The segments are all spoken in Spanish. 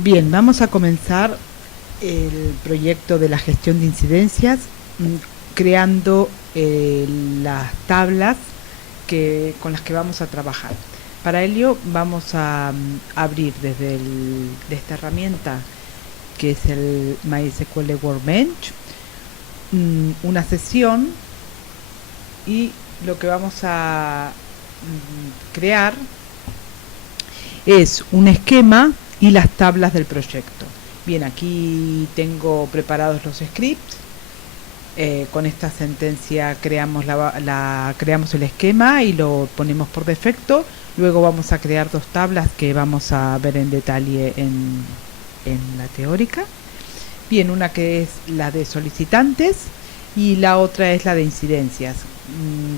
Bien, vamos a comenzar el proyecto de la gestión de incidencias creando las tablas con las que vamos a trabajar. Para ello vamos a abrir desde esta herramienta que es el MySQL Workbench una sesión, y lo que vamos a crear es un esquema y las tablas del proyecto. Bien, aquí tengo preparados los scripts. Con esta sentencia creamos el esquema y lo ponemos por defecto. Luego vamos a crear dos tablas que vamos a ver en detalle en la teórica. Bien, una que es la de solicitantes y la otra es la de incidencias.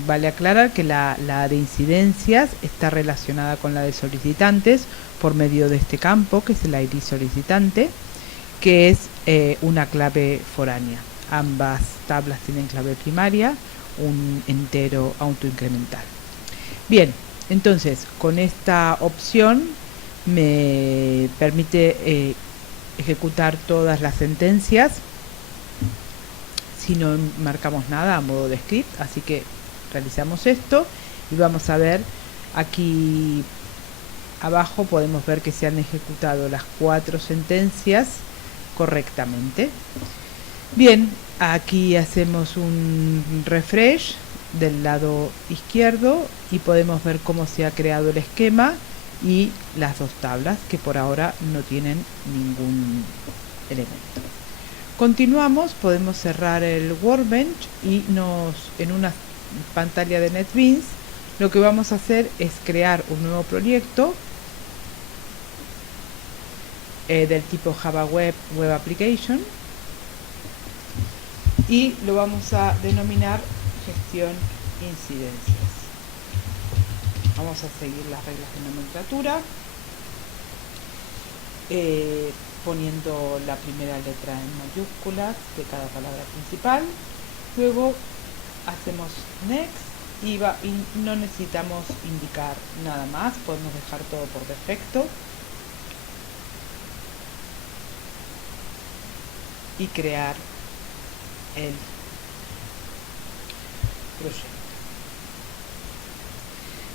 Vale aclarar que la de incidencias está relacionada con la de solicitantes por medio de este campo, que es el ID solicitante, que es una clave foránea. Ambas tablas tienen clave primaria, un entero autoincremental. Bien, entonces con esta opción me permite ejecutar todas las sentencias si no marcamos nada a modo de script. Así que realizamos esto y vamos a ver aquí abajo, podemos ver que se han ejecutado las 4 sentencias correctamente. Bien, aquí hacemos un refresh del lado izquierdo y podemos ver cómo se ha creado el esquema y las dos tablas que por ahora no tienen ningún elemento. Continuamos, podemos cerrar el Workbench y en una pantalla de NetBeans lo que vamos a hacer es crear un nuevo proyecto del tipo Java Web Application, y lo vamos a denominar gestión incidencias. Vamos a seguir las reglas de nomenclatura, poniendo la primera letra en mayúsculas de cada palabra principal. Luego hacemos next y no necesitamos indicar nada más, podemos dejar todo por defecto y crear el proyecto.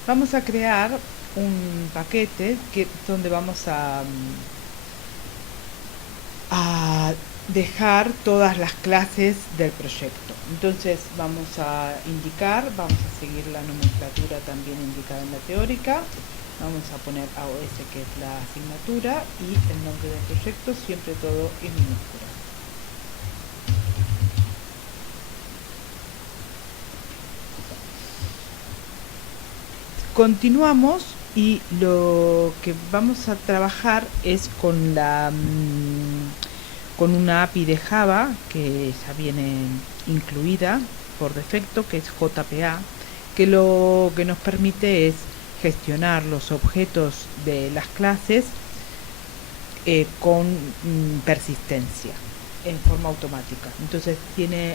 Vamos a crear un paquete donde vamos a dejar todas las clases del proyecto. Entonces vamos a seguir la nomenclatura también indicada en la teórica. Vamos a poner AOS, que es la asignatura, y el nombre del proyecto, siempre todo en minúsculas. Continuamos y lo que vamos a trabajar es con una API de Java que ya viene incluida por defecto, que es JPA, que lo que nos permite es gestionar los objetos de las clases con persistencia en forma automática. Entonces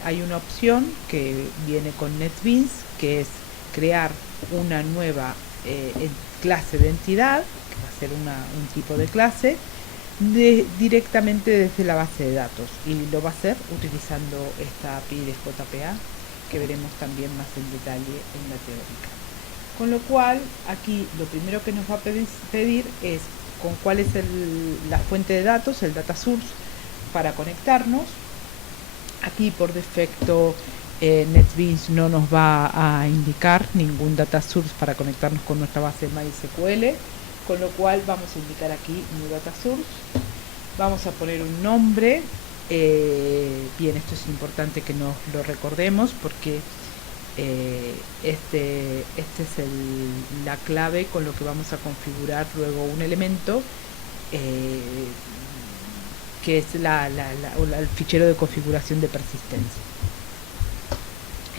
hay una opción que viene con NetBeans, que es crear una nueva clase de entidad, que va a ser un tipo de clase, directamente desde la base de datos, y lo va a hacer utilizando esta API de JPA que veremos también más en detalle en la teórica. Con lo cual, aquí lo primero que nos va a pedir es con cuál es la fuente de datos, el data source, para conectarnos. Aquí por defecto NetBeans no nos va a indicar ningún data source para conectarnos con nuestra base de MySQL, con lo cual vamos a indicar aquí New Data Source. Vamos a poner un nombre. Bien, esto es importante que nos lo recordemos porque este es la clave con lo que vamos a configurar luego un elemento que es el fichero de configuración de persistencia.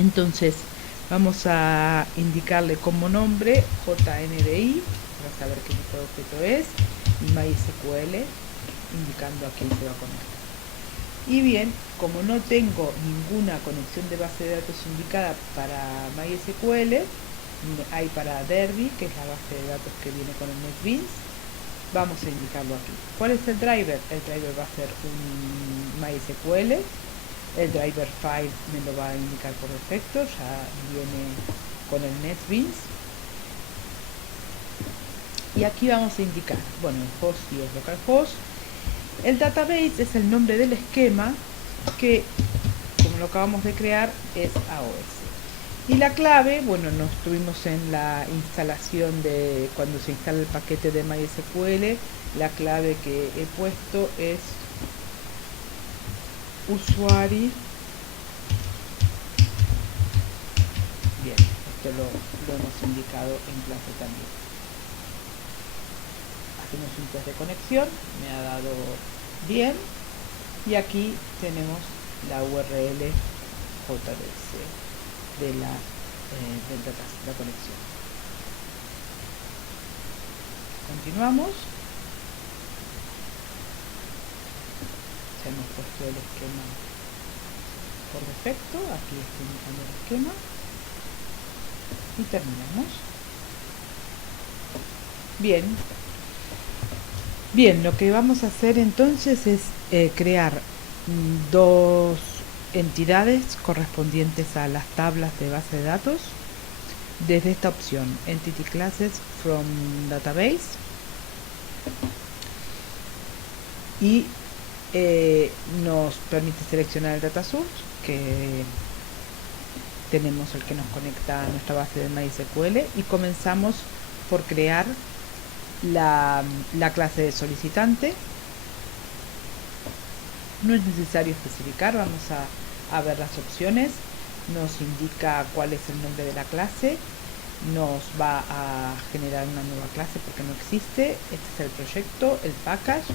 Entonces vamos a indicarle como nombre JNDI para saber qué tipo de objeto es, y MySQL, indicando a quién se va a conectar. Y bien, como no tengo ninguna conexión de base de datos indicada para MySQL, hay para Derby, que es la base de datos que viene con el NetBeans, vamos a indicarlo aquí. ¿Cuál es el driver? El driver va a ser un MySQL. El driver file me lo va a indicar por defecto, ya viene con el NetBeans. Y aquí vamos a indicar, bueno, el host y es localhost. El database es el nombre del esquema que, como lo acabamos de crear, es AOS. Y la clave, bueno, no estuvimos en la instalación de cuando se instala el paquete de MySQL. La clave que he puesto es usuario. Bien, esto lo hemos indicado en clase también. Hacemos un test de conexión, me ha dado bien. Y aquí tenemos la URL JDS de la conexión. Continuamos. Ya hemos puesto el esquema por defecto. Aquí estoy indicando el esquema. Y terminamos. Bien, lo que vamos a hacer entonces es crear dos entidades correspondientes a las tablas de base de datos desde esta opción Entity Classes from Database, y nos permite seleccionar el data source, que tenemos el que nos conecta a nuestra base de MySQL, y comenzamos por crear la clase de solicitante. No es necesario especificar, vamos a ver las opciones. Nos indica cuál es el nombre de la clase, nos va a generar una nueva clase porque no existe. Este es el proyecto, el package.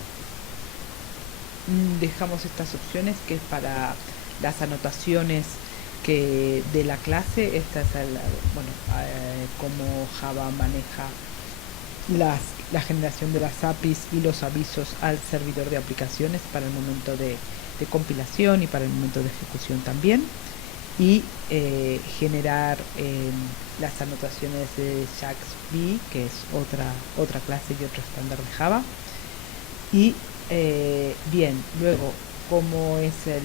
Dejamos estas opciones que es para las anotaciones de la clase. Esta es cómo Java maneja la generación de las APIs y los avisos al servidor de aplicaciones para el momento de compilación y para el momento de ejecución también, y generar las anotaciones de JAX-B, que es otra clase y otro estándar de Java. Y bien, luego cómo es el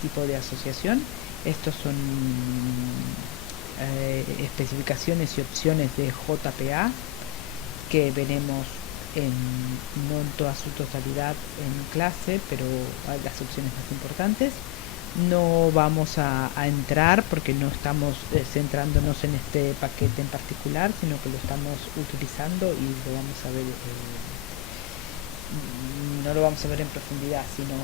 tipo de asociación. Estos son especificaciones y opciones de JPA que veremos no en toda su totalidad en clase, pero las opciones más importantes. No vamos a entrar porque no estamos centrándonos en este paquete en particular, sino que lo estamos utilizando y lo vamos a ver, no lo vamos a ver en profundidad, sino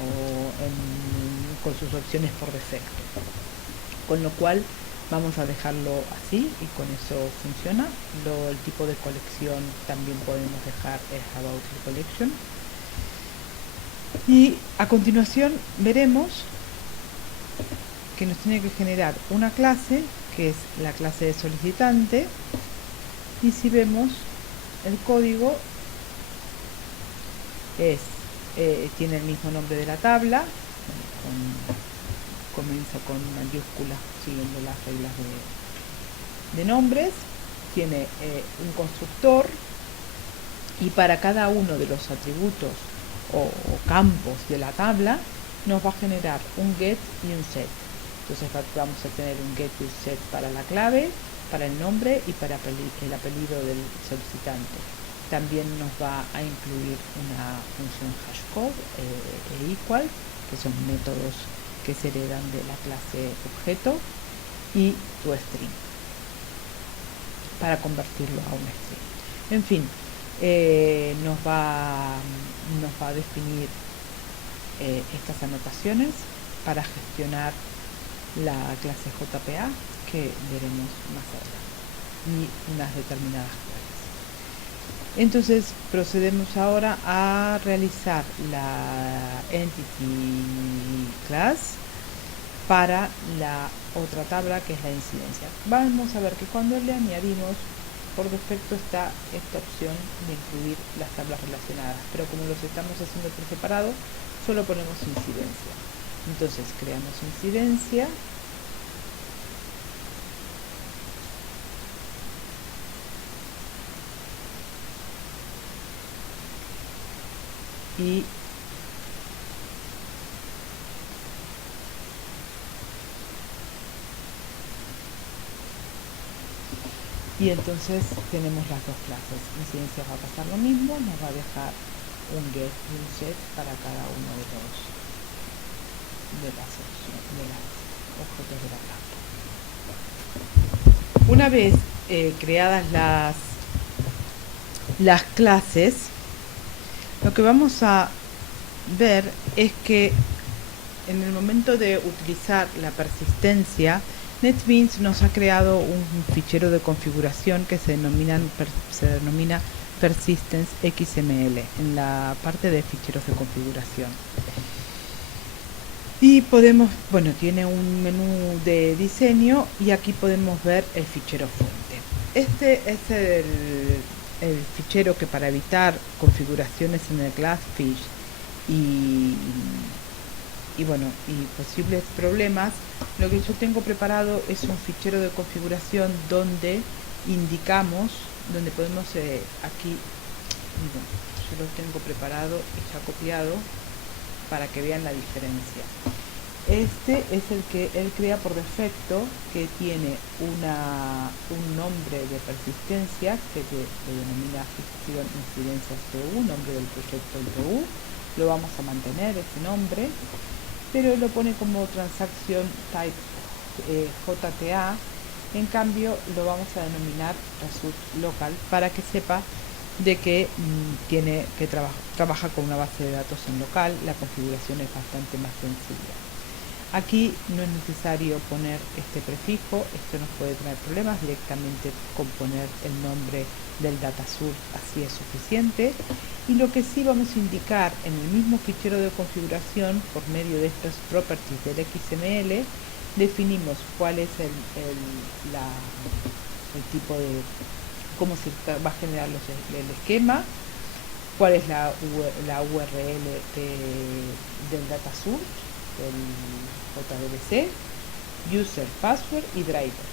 con sus opciones por defecto. Con lo cual vamos a dejarlo así y con eso funciona. El tipo de colección también podemos dejar es About the Collection. Y a continuación veremos que nos tiene que generar una clase que es la clase de solicitante, y si vemos el código tiene el mismo nombre de la tabla, comienza con mayúsculas siguiendo las reglas de nombres, tiene un constructor, y para cada uno de los atributos o campos de la tabla nos va a generar un get y un set. Entonces vamos a tener un get y un set para la clave, para el nombre y para el apellido del solicitante. También nos va a incluir una función hashcode equal, que son métodos que se heredan de la clase objeto, y toString para convertirlo a un string. En fin, nos va a definir estas anotaciones para gestionar la clase JPA, que veremos más adelante, y unas determinadas claves. Entonces procedemos ahora a realizar la Entity Class para la otra tabla, que es la incidencia. Vamos a ver que cuando le añadimos, por defecto está esta opción de incluir las tablas relacionadas, pero como los estamos haciendo por separado, solo ponemos incidencia. Entonces creamos incidencia, y entonces tenemos las dos clases. Incidencia va a pasar lo mismo, nos va a dejar un get y un set para cada uno de los objetos de la tabla. Una vez creadas las clases, lo que vamos a ver es que en el momento de utilizar la persistencia, NetBeans nos ha creado un fichero de configuración que se denomina Persistence XML en la parte de ficheros de configuración. Y podemos, bueno, tiene un menú de diseño y aquí podemos ver el fichero fuente. Este es el fichero que, para evitar configuraciones en el Glassfish y posibles problemas, lo que yo tengo preparado es un fichero de configuración donde indicamos, donde podemos aquí, yo lo tengo preparado y ya copiado para que vean la diferencia. Este es el que él crea por defecto, que tiene un nombre de persistencia que se denomina ficción incidencias TU, nombre del proyecto TU. Lo vamos a mantener ese nombre, pero lo pone como transacción type JTA. En cambio lo vamos a denominar result local para que sepa de que trabaja con una base de datos en local. La configuración es bastante más sencilla. Aquí no es necesario poner este prefijo, esto nos puede traer problemas. Directamente con poner el nombre del data source así es suficiente. Y lo que sí vamos a indicar en el mismo fichero de configuración, por medio de estas properties del XML, definimos cuál es el tipo de cómo se va a generar el esquema, cuál es la URL del data source, del JDBC, user, password y driver.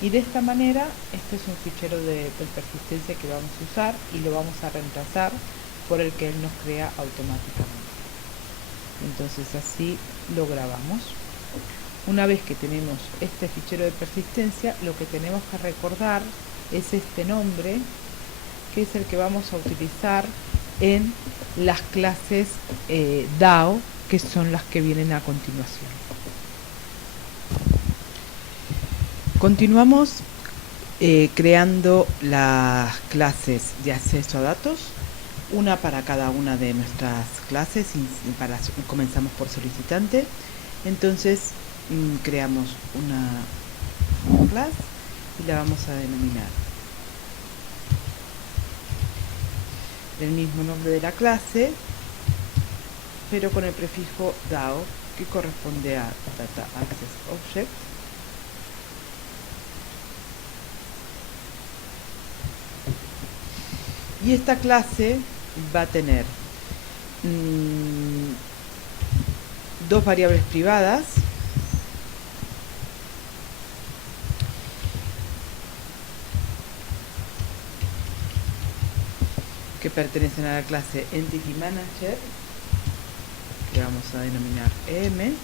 Y de esta manera, este es un fichero de persistencia que vamos a usar y lo vamos a reemplazar por el que él nos crea automáticamente. Entonces así lo grabamos. Una vez que tenemos este fichero de persistencia, lo que tenemos que recordar es este nombre, que es el que vamos a utilizar en las clases DAO, que son las que vienen a continuación. Continuamos creando las clases de acceso a datos, una para cada una de nuestras clases. Comenzamos por solicitante. Entonces creamos una clase y la vamos a denominar el mismo nombre de la clase, pero con el prefijo DAO, que corresponde a Data Access Object. Y esta clase va a tener dos variables privadas, que pertenecen a la clase Entity Manager, que vamos a denominar EM,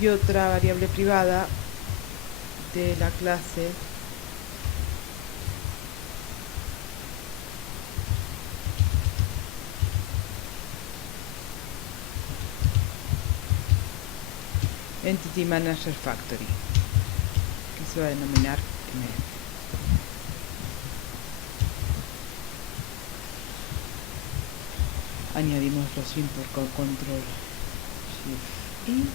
y otra variable privada de la clase Entity Manager Factory, que se va a denominar MF. Añadimos los import con control shift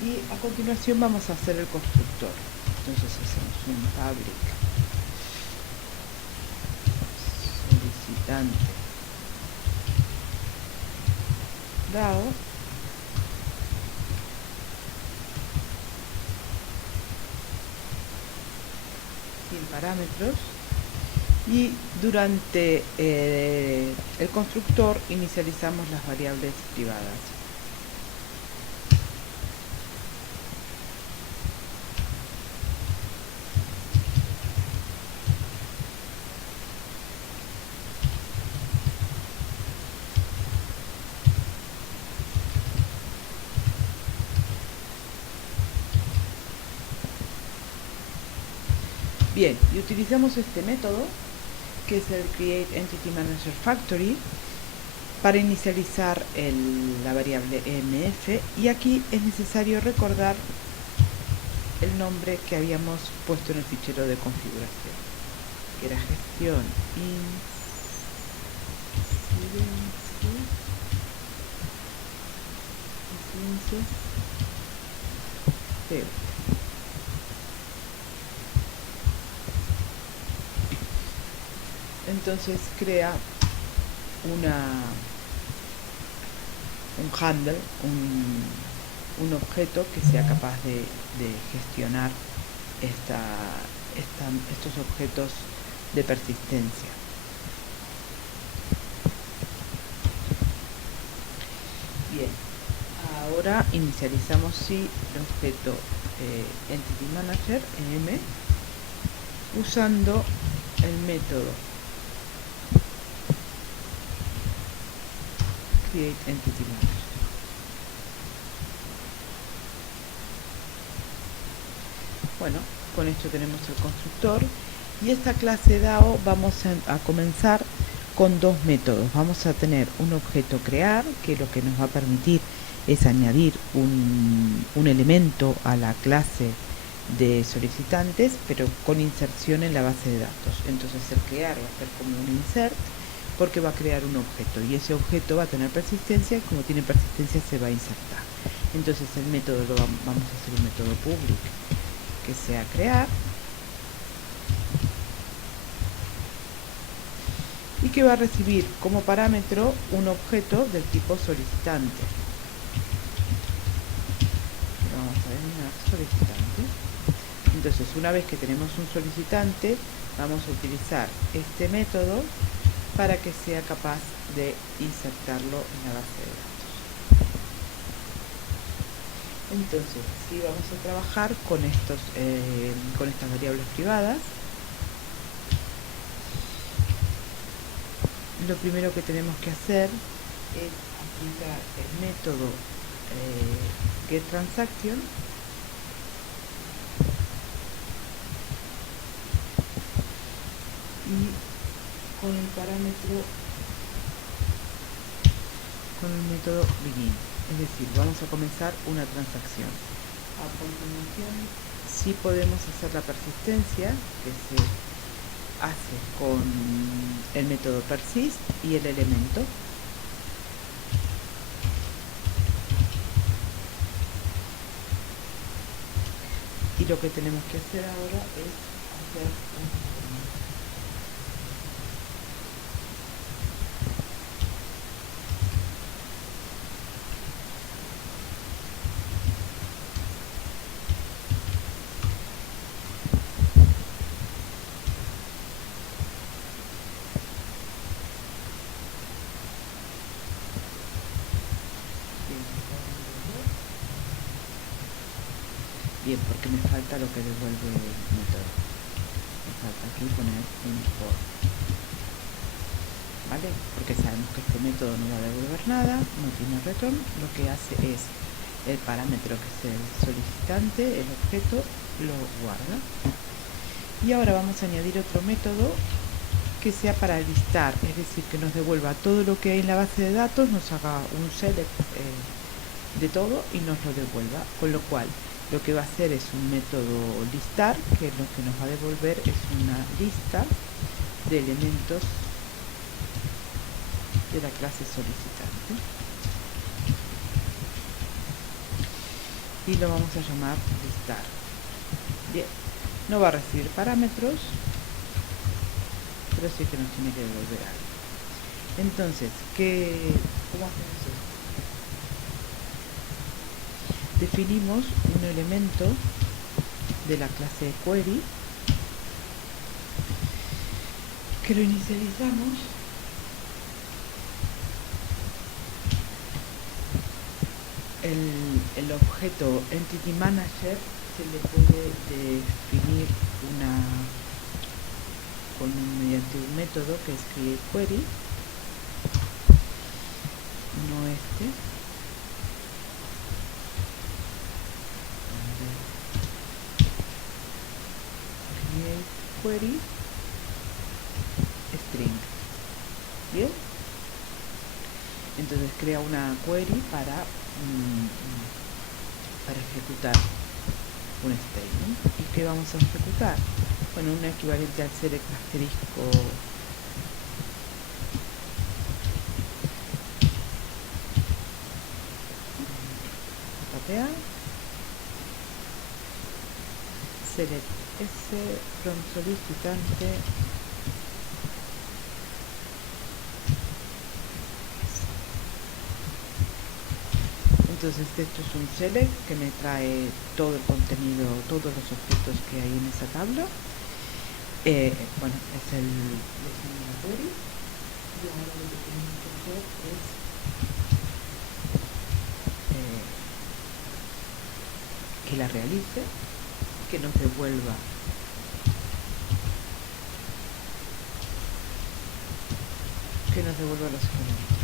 y a continuación vamos a hacer el constructor. Entonces hacemos un public solicitante DAO sin parámetros, y durante el constructor inicializamos las variables privadas. Bien, y utilizamos este método, que es el Create Entity Manager Factory, para inicializar la variable EMF, y aquí es necesario recordar el nombre que habíamos puesto en el fichero de configuración, que era gestión incidencias. Entonces crea un handle, un objeto que sea capaz de gestionar estos objetos de persistencia. Bien, ahora inicializamos el objeto Entity Manager, EM, usando el método Create Entity Manager. Bueno, con esto tenemos el constructor, y esta clase DAO vamos a comenzar con dos métodos. Vamos a tener un objeto crear, que lo que nos va a permitir es añadir un elemento a la clase de solicitantes, pero con inserción en la base de datos. Entonces el crear va a ser como un insert, porque va a crear un objeto, y ese objeto va a tener persistencia, y como tiene persistencia se va a insertar. Entonces el método vamos a hacer un método public, que sea crear, y que va a recibir como parámetro un objeto del tipo solicitante. Lo vamos a denominar solicitante. Entonces, una vez que tenemos un solicitante, vamos a utilizar este método para que sea capaz de insertarlo en la base de datos. Entonces, sí, vamos a trabajar con estas variables privadas. Lo primero que tenemos que hacer es aplicar el método getTransaction, y con el método begin, es decir, vamos a comenzar una transacción. A continuación, sí podemos hacer la persistencia, que se hace con el método persist y el elemento. Y lo que tenemos que hacer ahora es hacer un bien, porque me falta lo que devuelve el método. Me falta aquí poner un for, ¿vale? Porque sabemos que este método no va a devolver nada, no tiene return. Lo que hace es el parámetro, que es el solicitante, el objeto, lo guarda. Y ahora vamos a añadir otro método que sea para listar, es decir, que nos devuelva todo lo que hay en la base de datos, nos haga un select de todo y nos lo devuelva, con lo cual lo que va a hacer es un método listar, que lo que nos va a devolver es una lista de elementos de la clase solicitante, y lo vamos a llamar listar. Bien, no va a recibir parámetros, pero sí que nos tiene que devolver algo. Entonces, ¿cómo hacemos esto? Definimos un elemento de la clase query, que lo inicializamos el objeto Entity Manager. Se le puede definir mediante un método que es createQuery, no este. Create query string. Bien, entonces crea una query para ejecutar un statement. ¿Y qué vamos a ejecutar? Bueno, un equivalente al select asterisco patea select s from solicitante Entonces esto es un select que me trae todo el contenido, todos los objetos que hay en esa tabla. Bueno, es el query. Y ahora lo que tenemos que hacer es que la realice, que nos devuelva los elementos.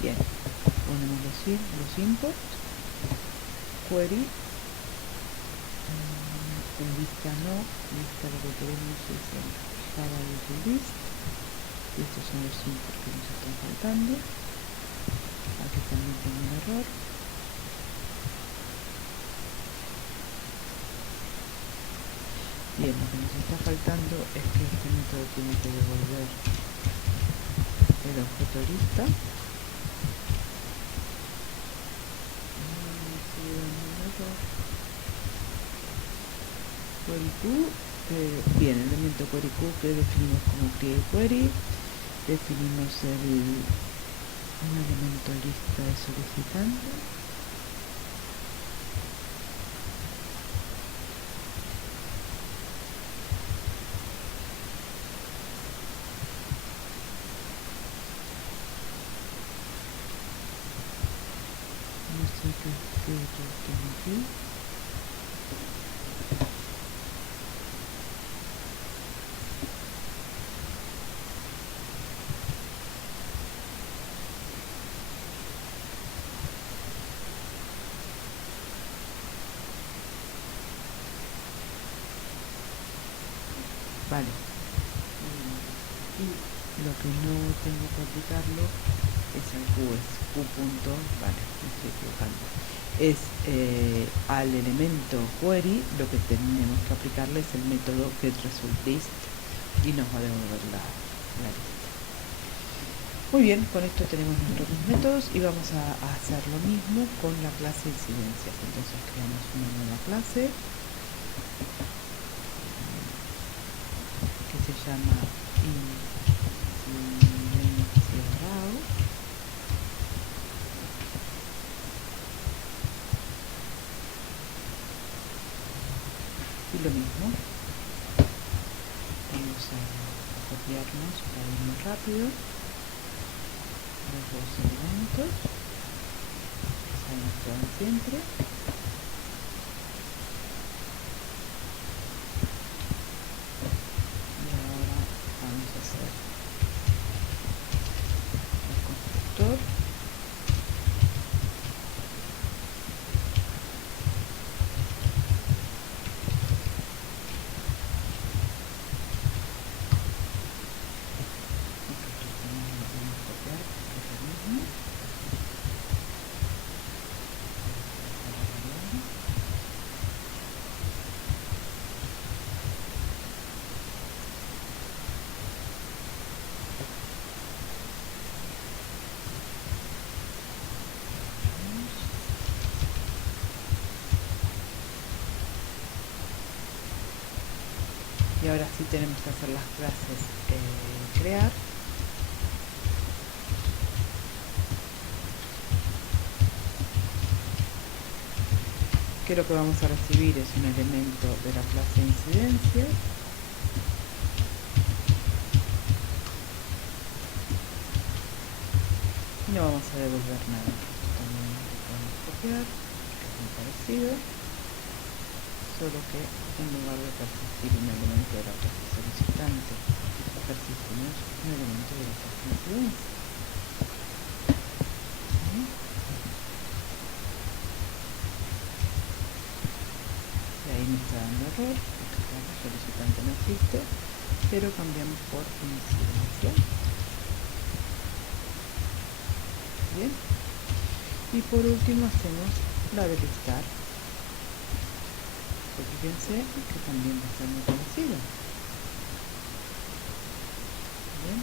Bien, ponemos los inputs, query, en lista no, lista lo que queremos es el Java list, y estos son los inputs que nos están faltando. Aquí también tengo un error. Bien, lo que nos está faltando es que este método tiene que devolver el objeto lista. Query Q, bien, el elemento query Q que definimos como create query, definimos un elemento lista de solicitante. No sé qué tengo aquí. Vale, y lo que no tengo que aplicarlo es al Q, es Q punto, vale, me estoy equivocando, es al elemento query lo que tenemos que aplicarle es el método getResultList y nos va a devolver la lista. Muy bien, con esto tenemos nuestros métodos y vamos a hacer lo mismo con la clase incidencias. Entonces creamos una nueva clase que se llama incidenciaRAW. Y lo mismo, vamos a copiarnos para ir más rápido los dos elementos que nos quedan siempre. Y ahora vamos a hacer el constructor. Y ahora sí tenemos que hacer las clases crear. Que lo que vamos a recibir es un elemento de la clase incidencia. y no vamos a devolver nada. También lo podemos copiar, que es muy parecido, solo que en lugar de persistir un elemento de la clase solicitante, persistimos un elemento de la clase incidencia. Y ahí me está dando error, porque claro, solicitante no existe, pero cambiamos por incidencia. Bien. Y por último hacemos la de listar. Fíjense que también va a ser muy parecido. Bien.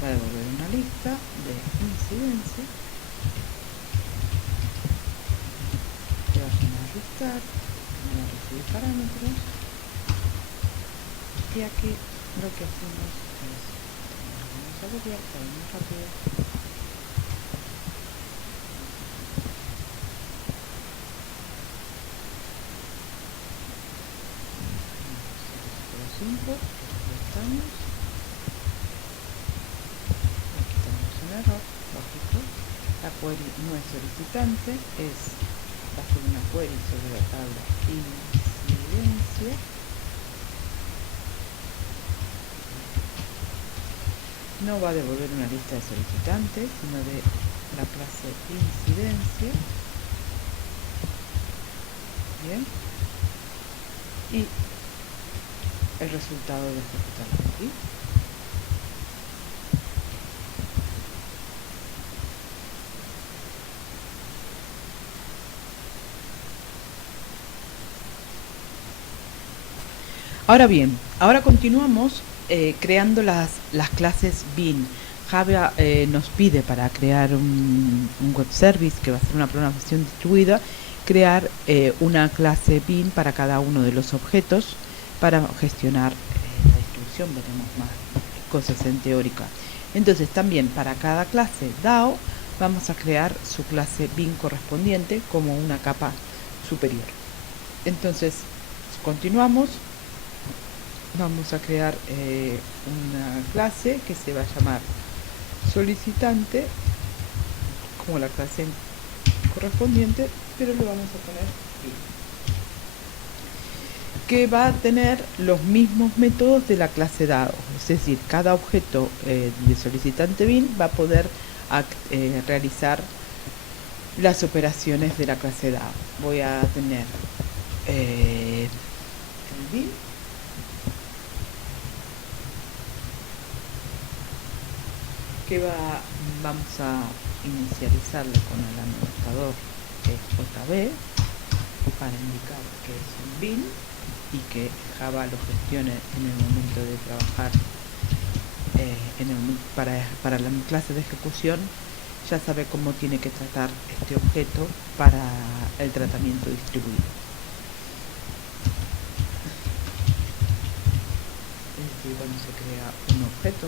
Va a devolver una lista de incidencia que va a llamar listar, va a recibir parámetros, y aquí lo que hacemos es, vamos a copiar para ir más rápido, estamos, aquí tenemos un error, lógico, la query no es solicitante, va a ser una query sobre la tabla incidencia. No va a devolver una lista de solicitantes, sino de la clase incidencia. Bien. Y el resultado de ejecutar la query. Ahora bien, ahora continuamos creando las clases Bean. Java nos pide para crear un web service que va a ser una programación distribuida, crear una clase Bean para cada uno de los objetos para gestionar la distribución. Veremos más cosas en teórica. Entonces también para cada clase DAO vamos a crear su clase Bean correspondiente como una capa superior. Entonces continuamos. Vamos a crear una clase que se va a llamar solicitante como la clase correspondiente, pero le vamos a poner que va a tener los mismos métodos de la clase DAO, es decir, cada objeto de solicitante bin va a poder realizar las operaciones de la clase DAO. Voy a tener el bin que vamos a inicializarle con el administrador JB para indicar que es un bin y que Java lo gestione en el momento de trabajar para la clase de ejecución. Ya sabe cómo tiene que tratar este objeto para el tratamiento distribuido. Es decir, cuando se crea un objeto,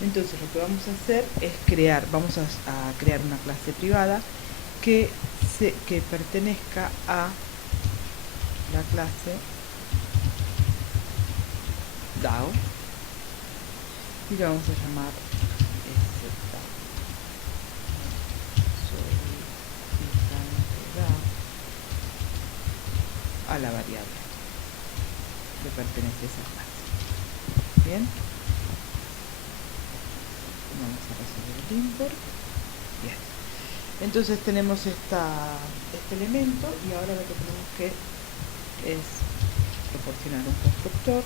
entonces lo que vamos a hacer es vamos a crear una clase privada que pertenezca a la clase DAO y le vamos a llamar a la variable que pertenece a esa clase. Bien, vamos a recibir el import. Bien, entonces tenemos este elemento y ahora lo que tenemos que es proporcionar un constructor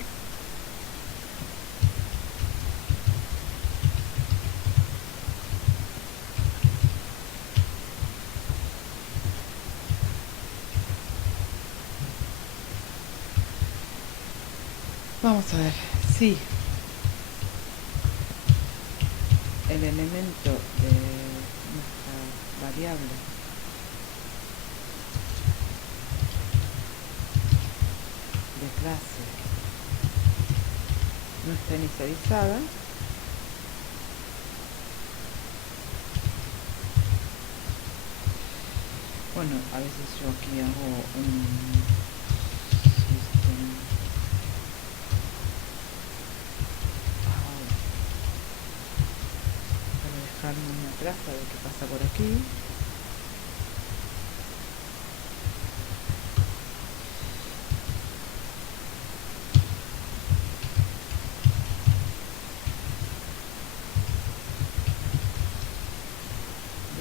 vamos a ver si el elemento de nuestra variable de clase no está inicializada, Bueno, a veces yo aquí hago un system out para dejarme una traza de qué pasa por aquí.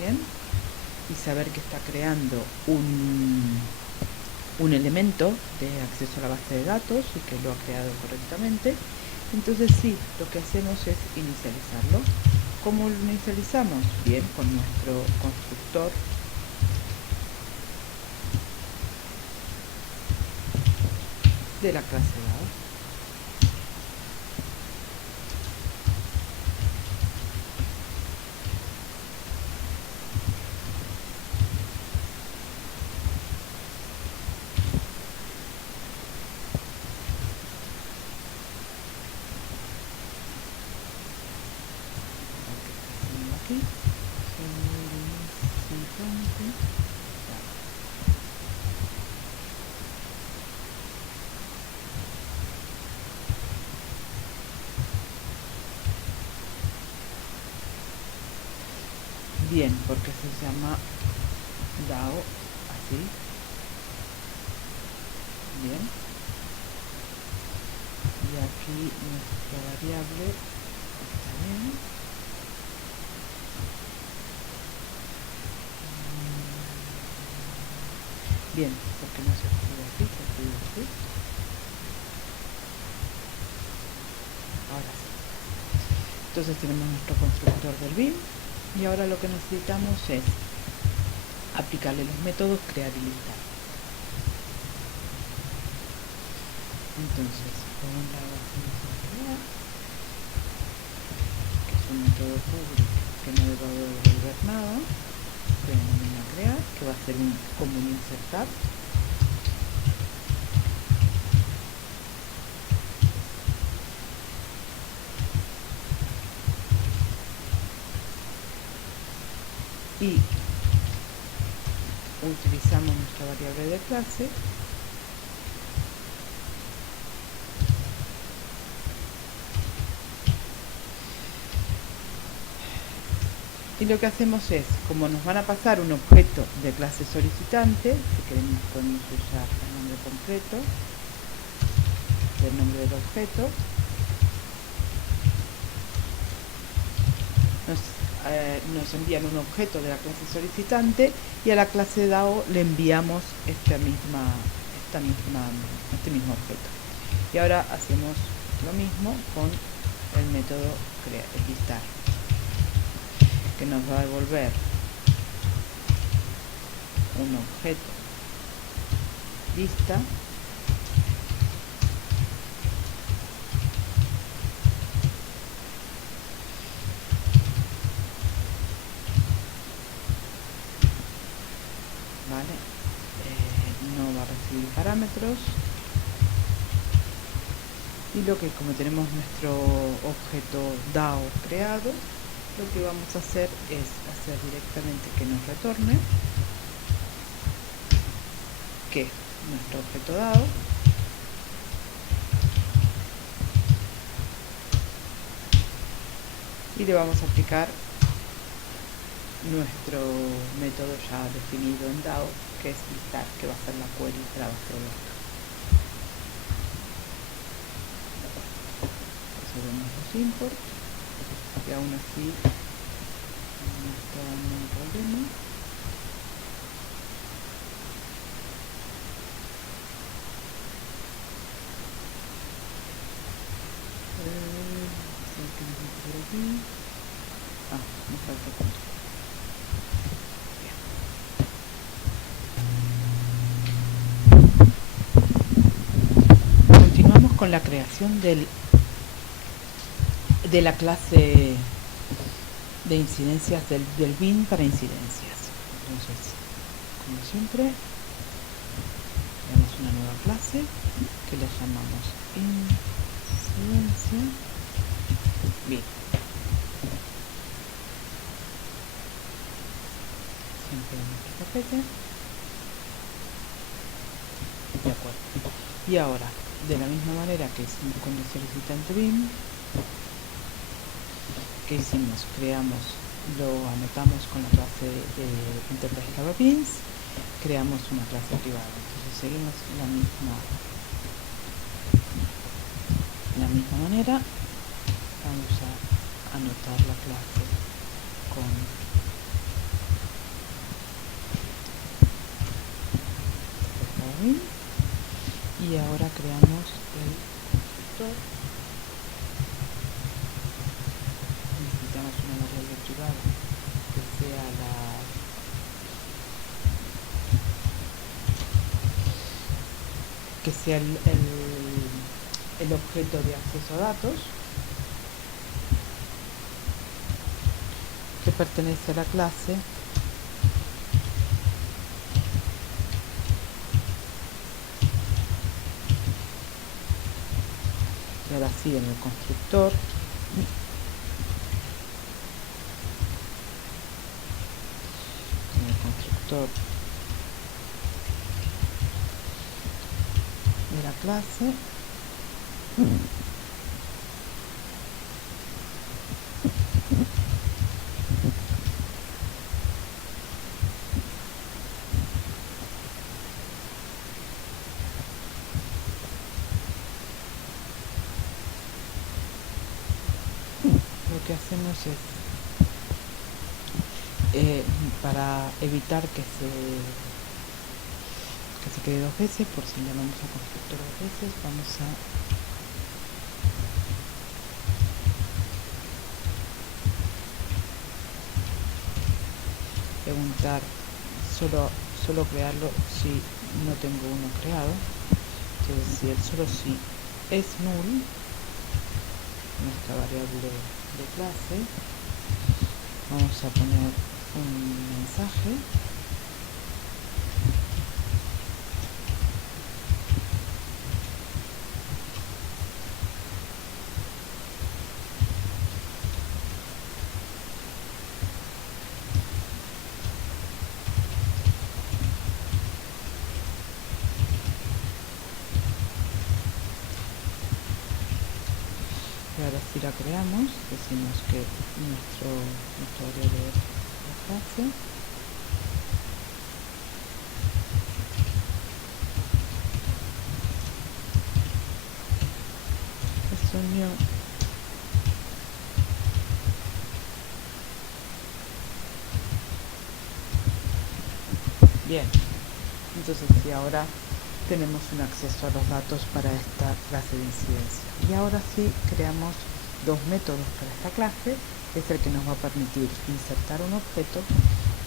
Bien, y saber que está creando un elemento de acceso a la base de datos y que lo ha creado correctamente. Entonces sí, lo que hacemos es inicializarlo. ¿Cómo lo inicializamos? Bien, con nuestro constructor de la clase dado. Aquí, bien, porque se llama DAO así. Bien, y aquí nuestra variable está bien. Bien, porque no se escribe así, se escribe así. Ahora sí. Entonces tenemos nuestro constructor del BIM y ahora lo que necesitamos es aplicarle los métodos crear y listar. Entonces, por un lado hacemos el crear, que es un método público que no le va a devolver nada, se denomina crear, que va a ser como un insertar. Y utilizamos nuestra variable de clase y lo que hacemos es, como nos van a pasar un objeto de clase solicitante, si queremos podemos usar el nombre completo del nombre del objeto, nos envían un objeto de la clase solicitante y a la clase DAO le enviamos este mismo objeto. Y ahora hacemos lo mismo con el método listar, que nos va a devolver un objeto lista no va a recibir parámetros y lo que, como tenemos nuestro objeto DAO creado, lo que vamos a hacer es hacer directamente que nos retorne que nuestro objeto DAO y le vamos a aplicar nuestro método ya definido en DAO, que es listar, que va a ser la query de la base de datos. Resolvemos los imports y aún así no está dando un problema. Por aquí. Me falta punto. Continuamos con la creación de la clase de incidencias del BIM para incidencias. Entonces, como siempre, creamos una nueva clase que la llamamos incidencia. Bien. Siempre en nuestro tapete. De acuerdo. Y ahora, de la misma manera que hicimos con el solicitante BIM, ¿qué hicimos? Lo anotamos con la clase Enterprise Java Beans, creamos una clase privada. Entonces seguimos la misma manera. Vamos a anotar la clase con Java Beans y ahora creamos el constructor. Necesitamos una variable privada que sea el objeto de acceso a datos que pertenece a la clase y ahora sí, en el constructor de la clase lo que hacemos es para evitar que se quede dos veces, por si llamamos a constructor dos veces, vamos a preguntar solo crearlo si no tengo uno creado. Entonces si el solo si es null, nuestra variable de clase, vamos a poner un mensaje y ahora si la creamos, decimos que nuestra variable de clase es unión bien. Entonces si ahora tenemos un acceso a los datos para esta clase de incidencia. Y ahora sí creamos dos métodos para esta clase, que es el que nos va a permitir insertar un objeto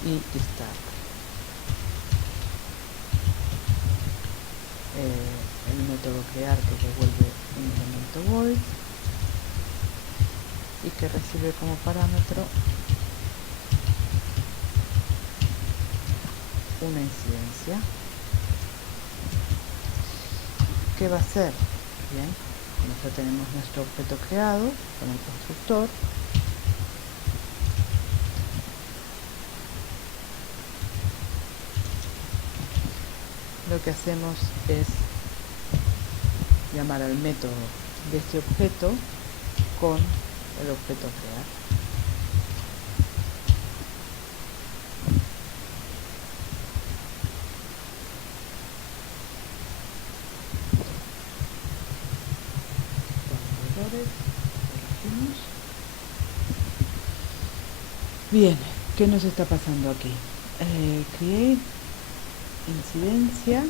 y listarlo. El método crear, que devuelve un elemento void y que recibe como parámetro una incidencia. ¿Qué va a hacer? Bien, ya tenemos nuestro objeto creado con el constructor. Lo que hacemos es llamar al método de este objeto con el objeto crear. Bien, ¿qué nos está pasando aquí? Create incidencia.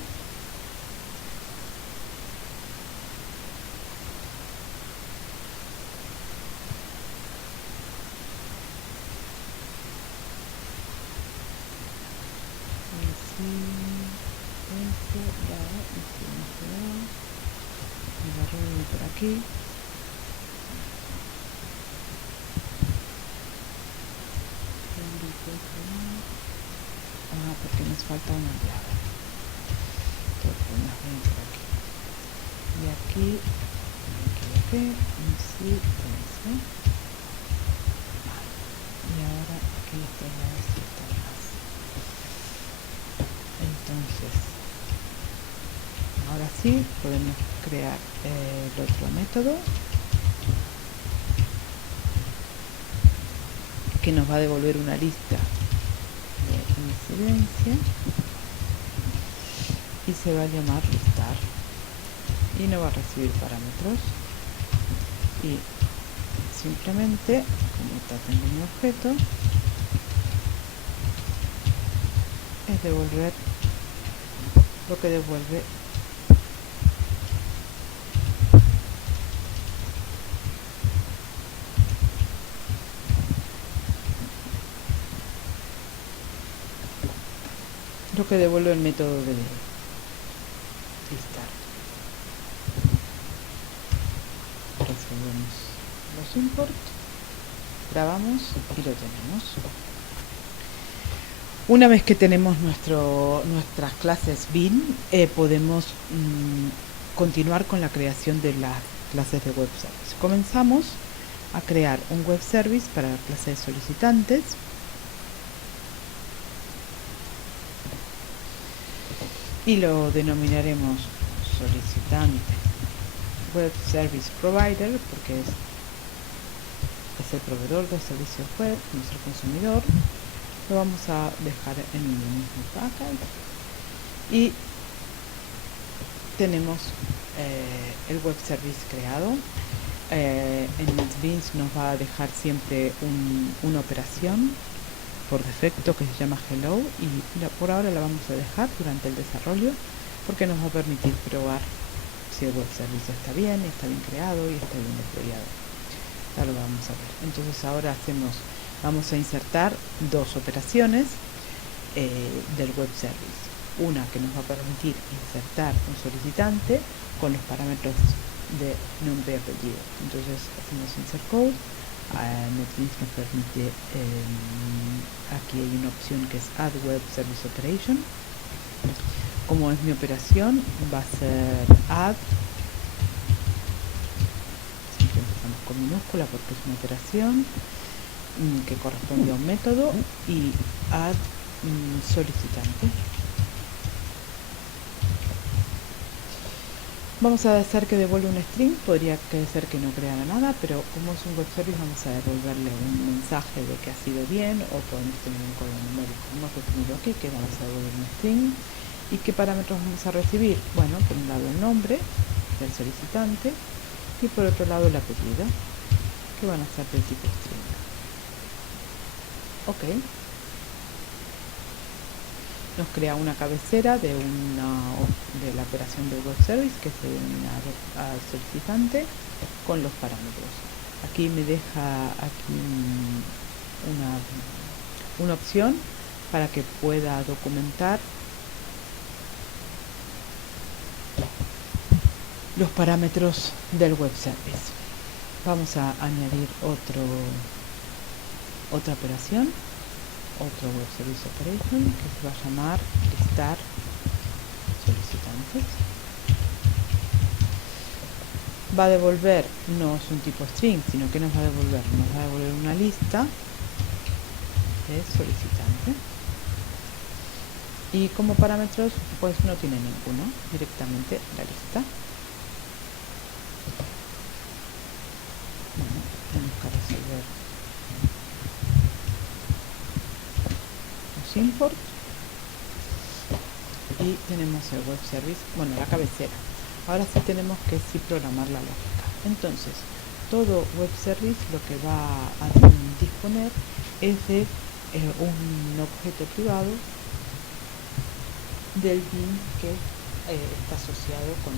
Por aquí. Porque nos falta una llave. Entonces, por aquí. Y aquí me equivoqué, incidencia. Y ahora aquí estas llaves están más. Entonces, ahora sí podemos crear el otro método que nos va a devolver una lista de incidencia y se va a llamar listar y no va a recibir parámetros y simplemente, como está tengo mi objeto, es devolver lo que devuelve el método de listar. Resolvemos los import, grabamos y lo tenemos. Una vez que tenemos nuestras clases bin, podemos continuar con la creación de las clases de web service. Comenzamos a crear un web service para la clase de solicitantes. Y lo denominaremos solicitante web service provider porque es el proveedor de servicios web, nuestro consumidor. Lo vamos a dejar en el mismo package y tenemos el web service creado. En NetBeans nos va a dejar siempre una operación por defecto que se llama hello y por ahora la vamos a dejar durante el desarrollo porque nos va a permitir probar si el web service está bien creado y está bien deployado. Ya lo vamos a ver. Entonces ahora vamos a insertar dos operaciones del web service. Una que nos va a permitir insertar un solicitante con los parámetros de nombre y apellido. Entonces hacemos insert code. NetBeans nos permite, aquí hay una opción que es Add Web Service Operation. Como es mi operación, va a ser Add, siempre empezamos con minúscula porque es una operación que corresponde a un método, y Add solicitante. Vamos a hacer que devuelva un string, podría ser que no creara nada, pero como es un web service vamos a devolverle un mensaje de que ha sido bien, o podemos tener un código numérico. Hemos definido aquí que vamos a devolver un string. ¿Y qué parámetros vamos a recibir? Bueno, por un lado el nombre del solicitante y por otro lado el apellido, que van a ser del tipo string. Ok. Nos crea una cabecera de la operación de web service que se denomina al solicitante con los parámetros. Aquí me deja una opción para que pueda documentar los parámetros del web service. Vamos a añadir otra operación, otro web service operation que se va a llamar listar solicitantes. Va a devolver, no es un tipo string, sino que nos va a devolver una lista de solicitantes. Y como parámetros, pues no tiene ninguno, directamente la lista. Bueno, tenemos que resolver los import y tenemos el web service, bueno, la cabecera. Ahora sí tenemos que programar la lógica. Entonces, todo web service lo que va a disponer es de un objeto privado del bin que está asociado con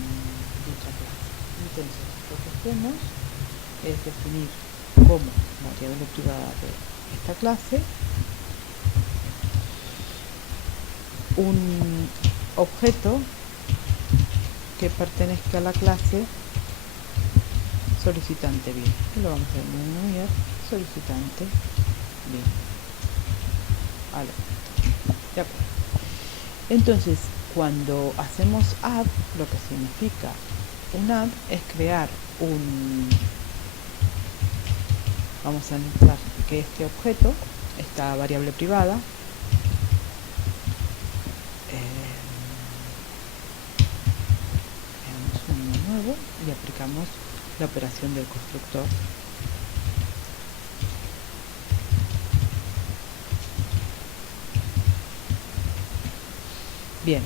dicha clase. Entonces, lo que hacemos es definir como variable privada de esta clase un objeto que pertenezca a la clase solicitante bin. Y lo vamos a denominar solicitante bin. Vale. De acuerdo. Entonces, cuando hacemos add, lo que significa un add es crear vamos a necesitar que este objeto, esta variable privada, nuevo y aplicamos la operación del constructor. Bien.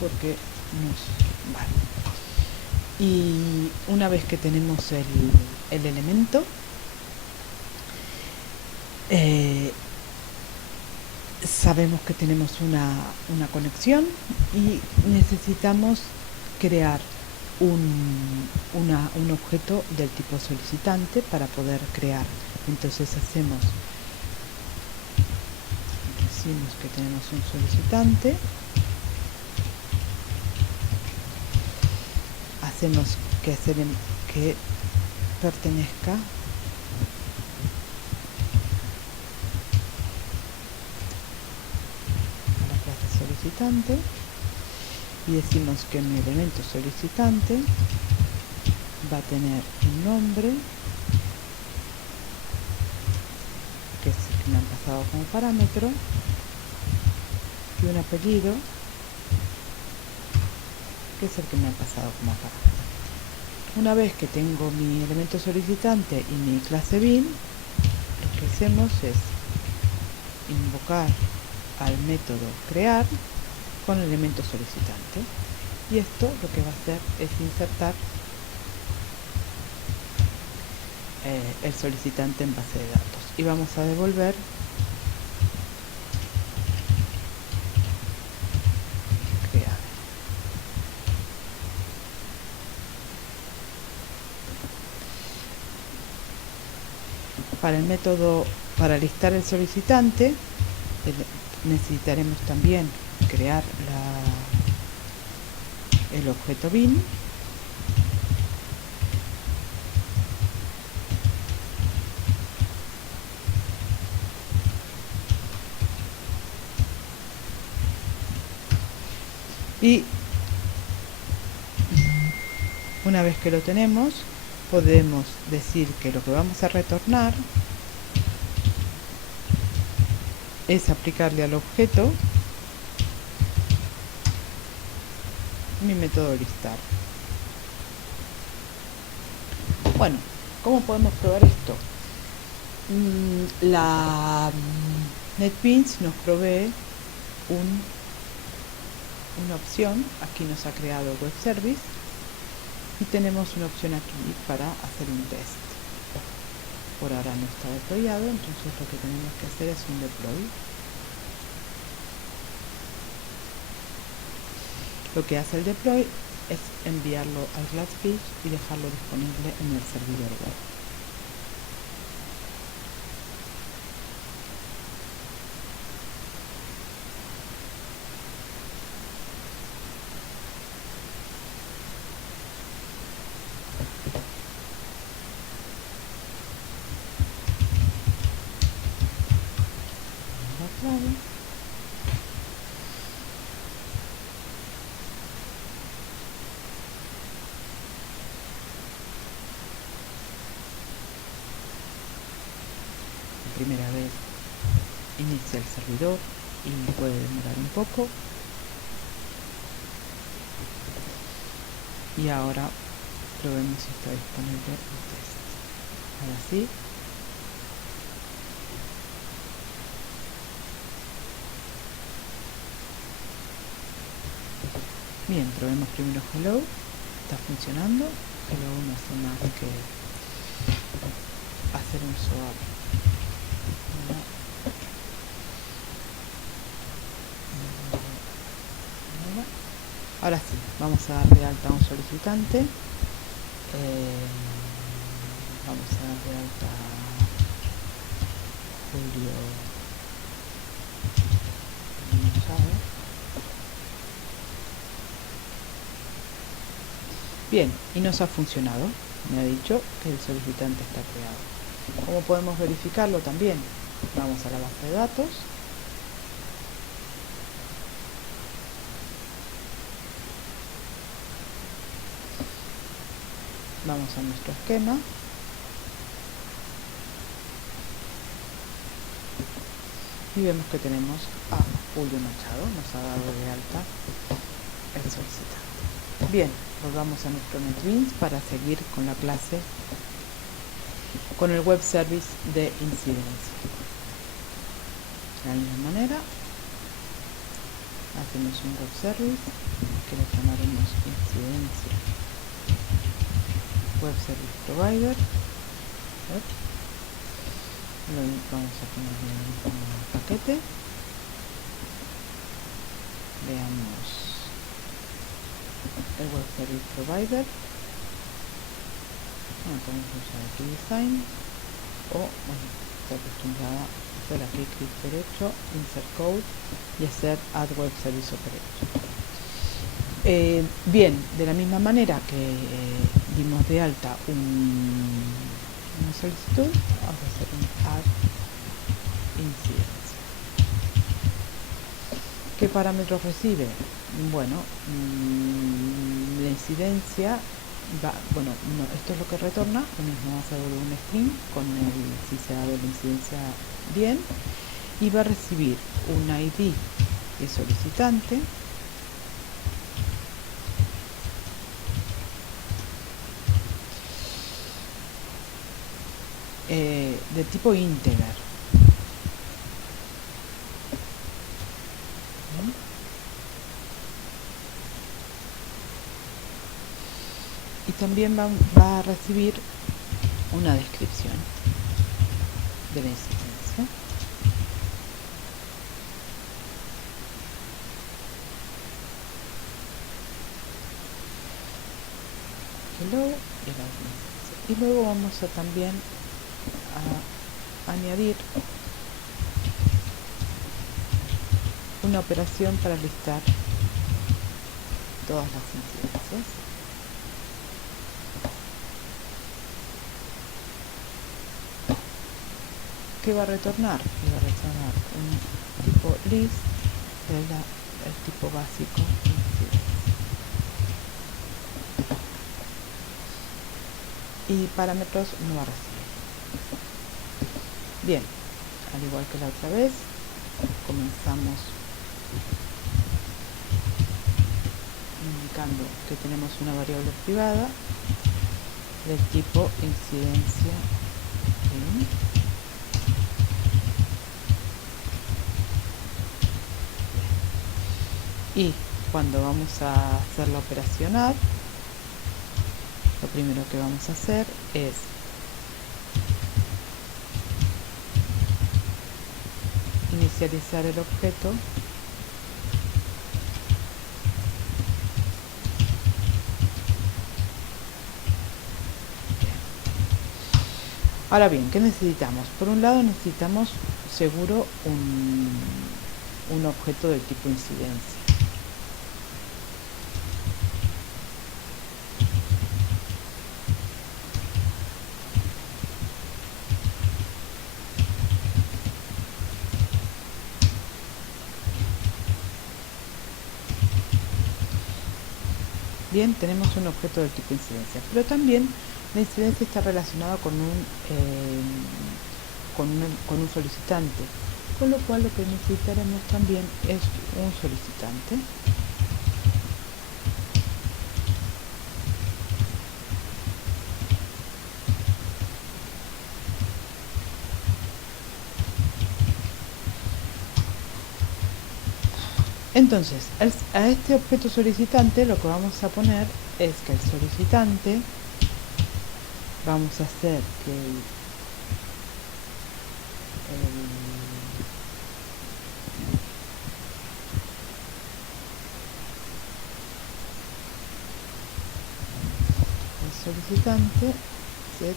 Porque nos vale. Y una vez que tenemos el elemento, sabemos que tenemos una conexión y necesitamos crear un objeto del tipo solicitante para poder crear. Entonces decimos que tenemos un solicitante, hacemos que pertenezca a la clase solicitante y decimos que mi elemento solicitante va a tener un nombre, que es el que me han pasado como parámetro, y un apellido, que es el que me han pasado como parámetro. Una vez que tengo mi elemento solicitante y mi clase bin, lo que hacemos es invocar al método crear con el elemento solicitante, y esto lo que va a hacer es insertar el solicitante en base de datos, y vamos a devolver crear. Para el método, para listar el solicitante, necesitaremos también crear el objeto bin, y una vez que lo tenemos, podemos decir que lo que vamos a retornar es aplicarle al objeto mi método listar. Bueno, ¿cómo podemos probar esto? La NetBeans nos provee una opción. Aquí nos ha creado Web Service y tenemos una opción aquí para hacer un test. Por ahora no está deployado, entonces lo que tenemos que hacer es un deploy. Lo que hace el deploy es enviarlo al Glassfish y dejarlo disponible en el servidor web. La clave. Primera vez inicia el servidor y puede demorar un poco, y ahora probemos si está disponible el test. Ahora sí. Bien, probemos primero hello. Está funcionando. Hello no hace más que hacer un swap. Ahora sí, vamos a dar de alta a un solicitante. Vamos a dar de alta a Julio Machado. Bien, y nos ha funcionado. Me ha dicho que el solicitante está creado. ¿Cómo podemos verificarlo también? Vamos a la base de datos. Vamos a nuestro esquema y vemos que tenemos a Julio Machado, nos ha dado de alta el solicitante. Bien, volvamos a nuestro NetBeans para seguir con la clase con el web service de incidencia. De la misma manera, hacemos un web service que lo llamaremos incidencia web service provider. Vamos a poner el mismo paquete. Veamos el web service provider. Podemos usar aquí design o estoy acostumbrada a hacer aquí clic derecho, insert code y hacer add web service operator. Bien, de la misma manera que dimos de alta una solicitud, vamos a hacer un add incidencia. ¿Qué parámetros recibe? Bueno, la incidencia esto es lo que retorna, lo mismo va a ser un string con si se ha dado la incidencia bien, y va a recibir un ID de solicitante de tipo integer. Y también va a recibir una descripción de la incidencia. Y luego vamos a también a añadir una operación para listar todas las incidencias. ¿Qué va a retornar? Va a retornar un tipo list el tipo básico de incidencia. Y parámetros no va a recibir. Bien, al igual que la otra vez, comenzamos indicando que tenemos una variable privada del tipo incidencia. Y cuando vamos a hacer la operación add, lo primero que vamos a hacer es inicializar el objeto Ahora bien, ¿qué necesitamos? Por un lado necesitamos seguro un objeto del tipo incidencia. Bien, tenemos un objeto del tipo incidencia, pero también la incidencia está relacionada con un solicitante, con lo cual lo que necesitaremos también es un solicitante. Entonces, a este objeto solicitante lo que vamos a poner es que el solicitante, vamos a hacer que el solicitante set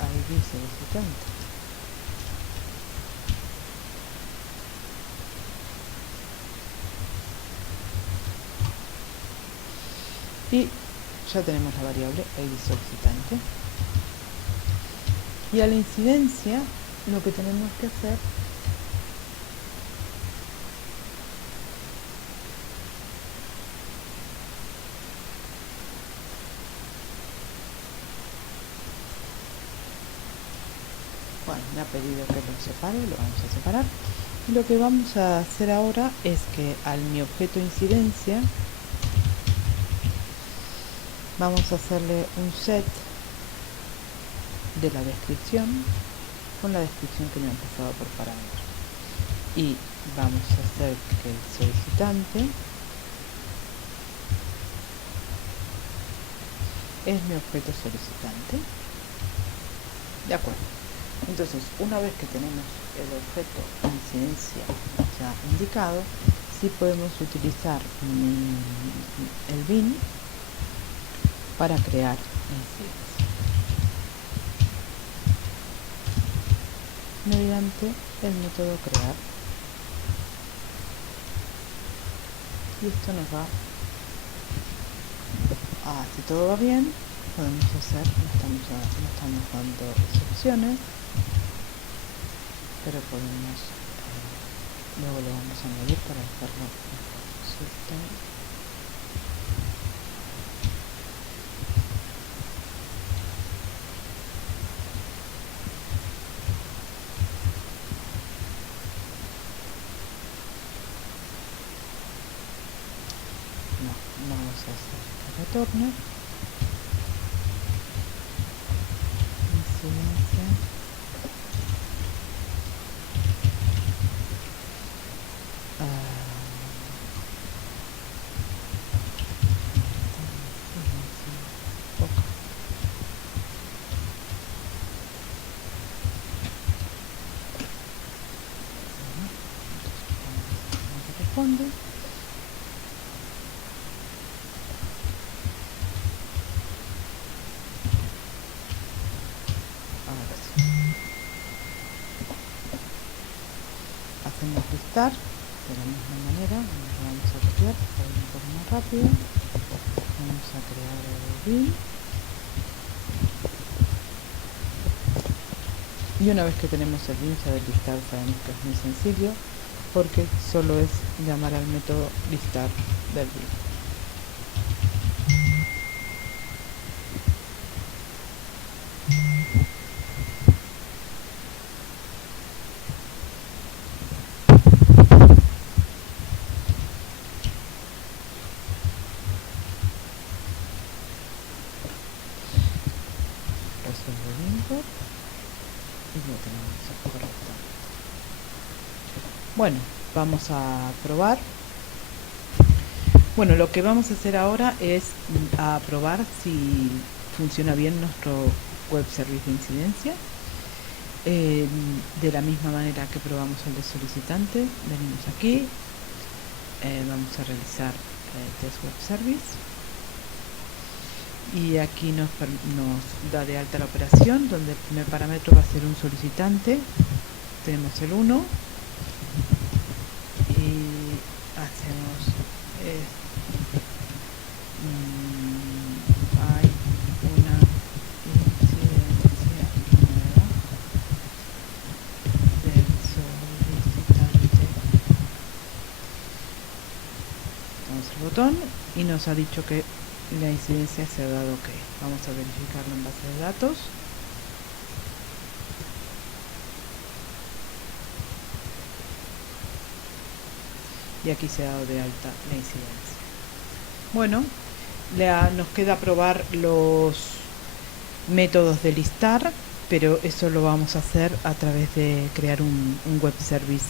ID solicitante. Y ya tenemos la variable ID solicitante. Y a la incidencia lo que tenemos que hacer me ha pedido que lo separe, lo vamos a separar. Lo que vamos a hacer ahora es que al mi objeto incidencia vamos a hacerle un set de la descripción con la descripción que me han pasado por parámetro, y vamos a hacer que el solicitante es mi objeto solicitante. De acuerdo. Entonces, una vez que tenemos el objeto incidencia ya indicado, sí podemos utilizar el bin para crear incidencia mediante el método crear, y esto nos va a, si todo va bien, podemos hacer, no estamos dando excepciones, pero podemos, luego lo vamos a añadir para hacerlo mejor. No, vamos a hacer que retorne incidencia poca. No corresponde. Ahora sí. Hacemos listar de la misma manera, lo vamos a copiar para ir un poco más rápido. Vamos a crear el bin, y una vez que tenemos el bin ya del listar sabemos que es muy sencillo, porque solo es llamar al método listar del bin. Resuelve el import y lo tenemos correctamente. Bueno, vamos a probar. Bueno, lo que vamos a hacer ahora es a probar si funciona bien nuestro web service de incidencia. De la misma manera que probamos el de solicitante, venimos aquí, vamos a realizar test web service, y aquí nos da de alta la operación, donde el primer parámetro va a ser un solicitante. Tenemos el 1 y hacemos hay una incidencia nueva del solicitante. Damos el botón y nos ha dicho que la incidencia se ha dado OK. Vamos a verificarlo en base de datos. Y aquí se ha dado de alta la incidencia. Bueno, nos queda probar los métodos de listar, pero eso lo vamos a hacer a través de crear un web service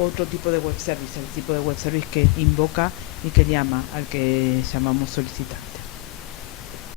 otro tipo de web service, el tipo de web service que invoca y que llama al que llamamos solicitante.